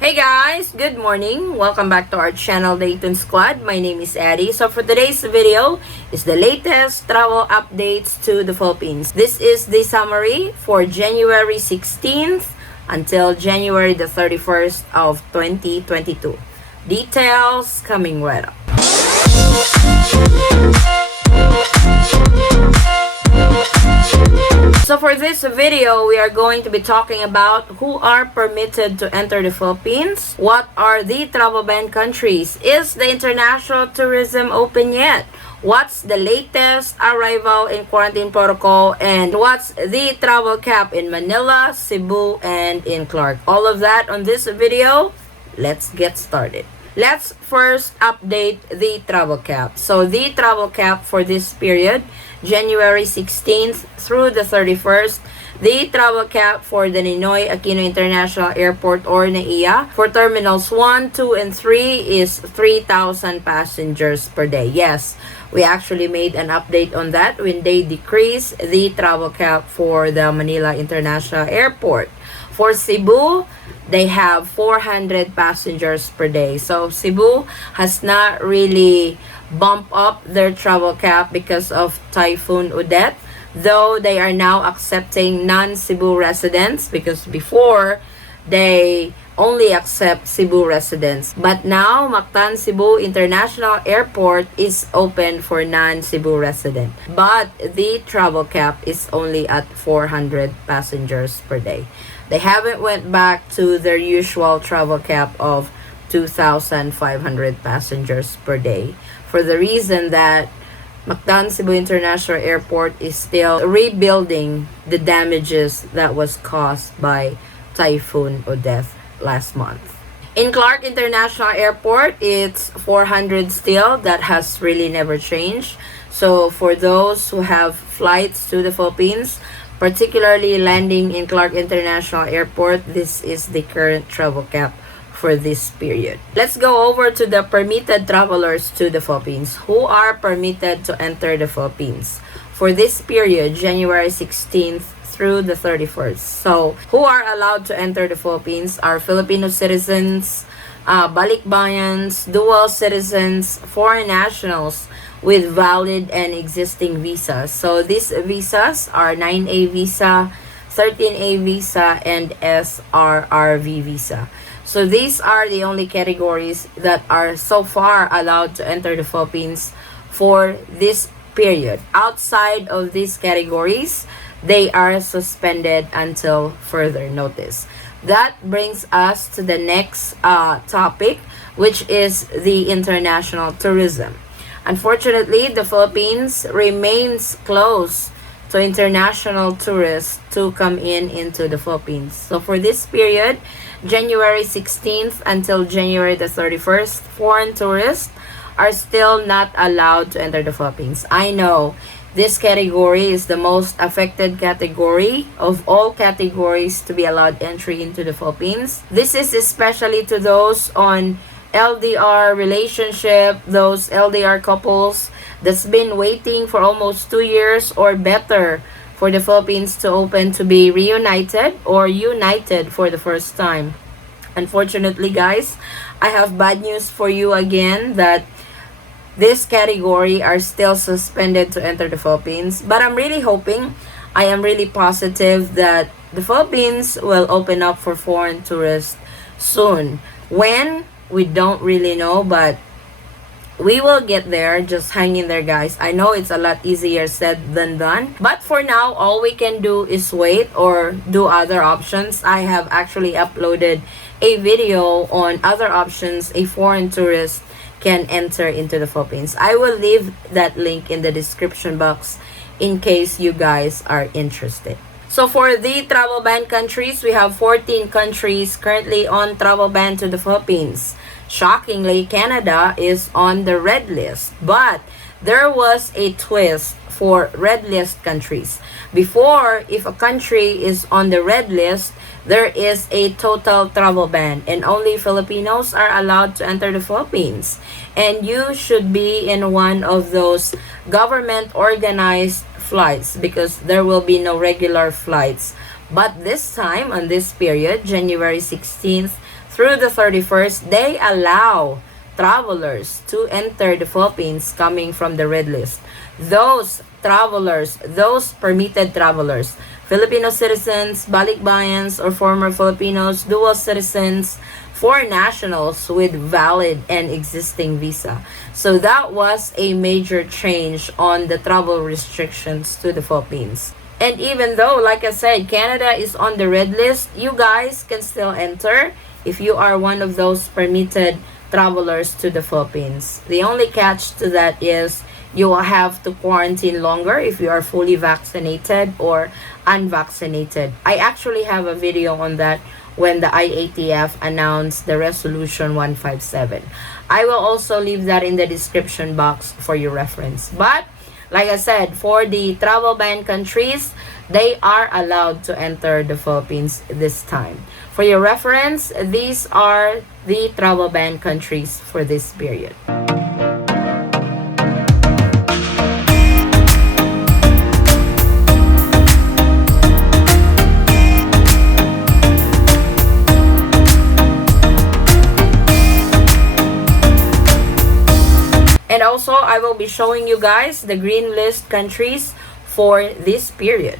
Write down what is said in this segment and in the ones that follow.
Hey guys, good morning. Welcome back to our channel, the Eaton Squad. My name is Addie. So for today's video is the latest travel updates to the Philippines. This is the summary for January 16th until January the 31st of 2022. Details coming right up. So for this video, we are going to be talking about who are permitted to enter the Philippines, what are the travel ban countries, is the international tourism open yet, what's the latest arrival in quarantine protocol, and what's the travel cap in Manila, Cebu, and in Clark. All of that on this video. Let's get started. Let's first update the travel cap. So the travel cap for this period, January 16th through the 31st, the travel cap for the Ninoy Aquino International Airport or NAIA for terminals 1, 2, and 3 is 3,000 passengers per day. Yes, we actually made an update on that when they decreased the travel cap for the Manila International Airport. For Cebu, they have 400 passengers per day. So Cebu has not really bumped up their travel cap because of Typhoon Odette, though they are now accepting non-Cebu residents because before they only accept Cebu residents. But now, Mactan Cebu International Airport is open for non-Cebu resident. But the travel cap is only at 400 passengers per day. They haven't went back to their usual travel cap of 2,500 passengers per day for the reason that Mactan Cebu International Airport is still rebuilding the damages that was caused by Typhoon Odette last month. In Clark International Airport, it's 400 still. That has really never changed. So for those who have flights to the Philippines, particularly landing in Clark International Airport, this is the current travel cap for this period. Let's go over to the permitted travelers to the Philippines. Who are permitted to enter the Philippines for this period, January 16th through the 31st. So, who are allowed to enter the Philippines are Filipino citizens, balikbayans, dual citizens, foreign nationals with valid and existing visas. So these visas are 9A visa, 13A visa, and SRRV visa. So these are the only categories that are so far allowed to enter the Philippines for this period. Outside of these categories, they are suspended until further notice. That brings us to the next topic, which is the international tourism. Unfortunately, the Philippines remains closed to international tourists to come into the Philippines. So for this period, January 16th until January the 31st, foreign tourists are still not allowed to enter the Philippines. I know this category is the most affected category of all categories to be allowed entry into the Philippines. This is especially to those on LDR relationship, those LDR couples that's been waiting for almost 2 years or better for the Philippines to open to be reunited or united for the first time. Unfortunately, guys, I have bad news for you again that this category are still suspended to enter the Philippines. But I'm really hoping, I am really positive that the Philippines will open up for foreign tourists soon. When? We don't really know, but we will get there. Just hang in there, guys. I know it's a lot easier said than done. But for now, all we can do is wait or do other options. I have actually uploaded a video on other options a foreign tourist can enter into the Philippines. I will leave that link in the description box in case you guys are interested. So for the travel ban countries, we have 14 countries currently on travel ban to the Philippines. Shockingly, Canada is on the red list, but there was a twist for red list countries. Before, if a country is on the red list, there is a total travel ban and only Filipinos are allowed to enter the Philippines. And you should be in one of those government organized flights because there will be no regular flights. But this time, on this period, January 16th through the 31st, they allow travelers to enter the Philippines coming from the red list. Those travelers, those permitted travelers, Filipino citizens, balikbayans, or former Filipinos, dual citizens, foreign nationals with valid and existing visa. So that was a major change on the travel restrictions to the Philippines. And even though, like I said, Canada is on the red list, you guys can still enter if you are one of those permitted travelers to the Philippines. The only catch to that is you will have to quarantine longer if you are fully vaccinated or unvaccinated. I actually have a video on that when the IATF announced the Resolution 157. I will also leave that in the description box for your reference. But like I said, for the travel ban countries, they are allowed to enter the Philippines this time. For your reference, these are the travel ban countries for this period. And also, I will be showing you guys the green list countries for this period.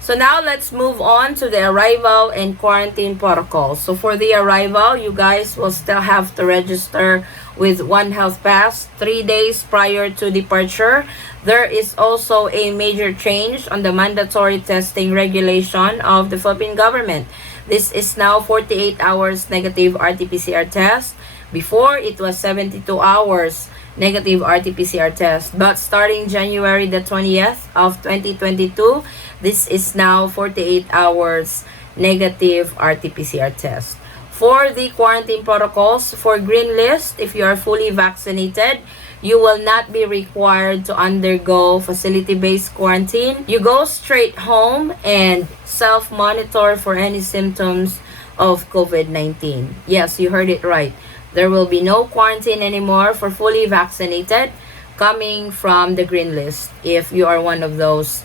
So now let's move on to the arrival and quarantine protocol. So for the arrival, you guys will still have to register with One Health Pass 3 days prior to departure. There is also a major change on the mandatory testing regulation of the Philippine government. This is now 48 hours negative RT-PCR test. Before, it was 72 hours negative RT-PCR test. But starting January the 20th of 2022, this is now 48 hours negative RT-PCR test. For the quarantine protocols, for green list, if you are fully vaccinated, you will not be required to undergo facility-based quarantine. You go straight home and self-monitor for any symptoms of COVID-19. Yes, you heard it right. There will be no quarantine anymore for fully vaccinated coming from the green list if you are one of those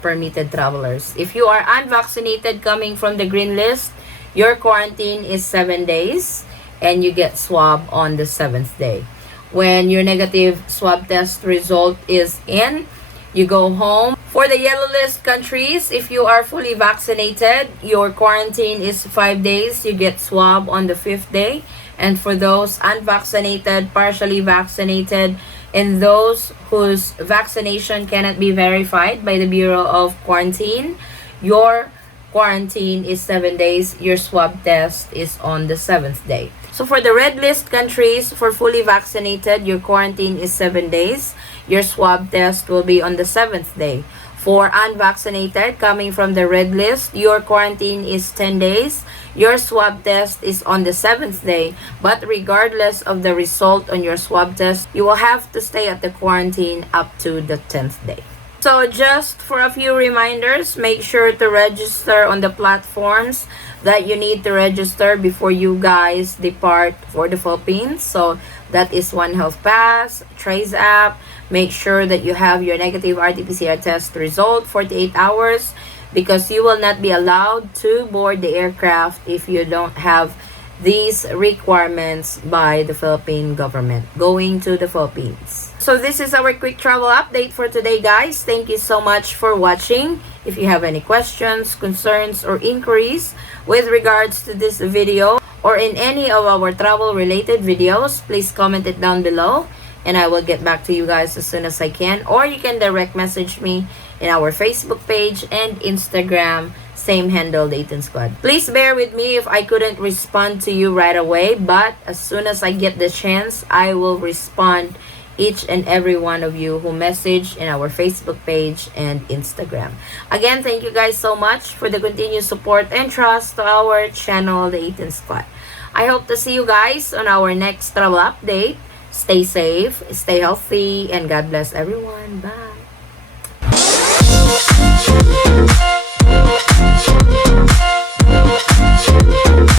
permitted travelers. If you are unvaccinated coming from the green list, your quarantine is 7 days and you get swab on the 7th day. When your negative swab test result is in, you go home. For the yellow list countries, if you are fully vaccinated, your quarantine is 5 days. You get swab on the 5th day. And for those unvaccinated, partially vaccinated, and those whose vaccination cannot be verified by the Bureau of Quarantine, your quarantine is 7 days. Your swab test is on the 7th day. So for the red list countries, for fully vaccinated, your quarantine is 7 days. Your swab test will be on the 7th day. For unvaccinated coming from the red list, your quarantine is 10 days. Your swab test is on the 7th day. But regardless of the result on your swab test, you will have to stay at the quarantine up to the 10th day. So just for a few reminders, make sure to register on the platforms that you need to register before you guys depart for the Philippines. So that is One Health Pass, Trace app. Make sure that you have your negative RT-PCR test result 48 hours because you will not be allowed to board the aircraft if you don't have these requirements by the Philippine government going to the Philippines. So this is our quick travel update for today, guys. Thank you so much for watching. If you have any questions, concerns, or inquiries with regards to this video or in any of our travel related videos, please comment it down below. and I will get back to you guys as soon as I can. Or you can direct message me in our Facebook page and Instagram, same handle, the Eaton Squad. Please bear with me if I couldn't respond to you right away, but as soon as I get the chance, I will respond each and every one of you who message in our Facebook page and Instagram. Again, thank you guys so much for the continued support and trust to our channel, the Eaton Squad. I hope to see you guys on our next travel update. Stay safe, stay healthy, and God bless everyone. Bye.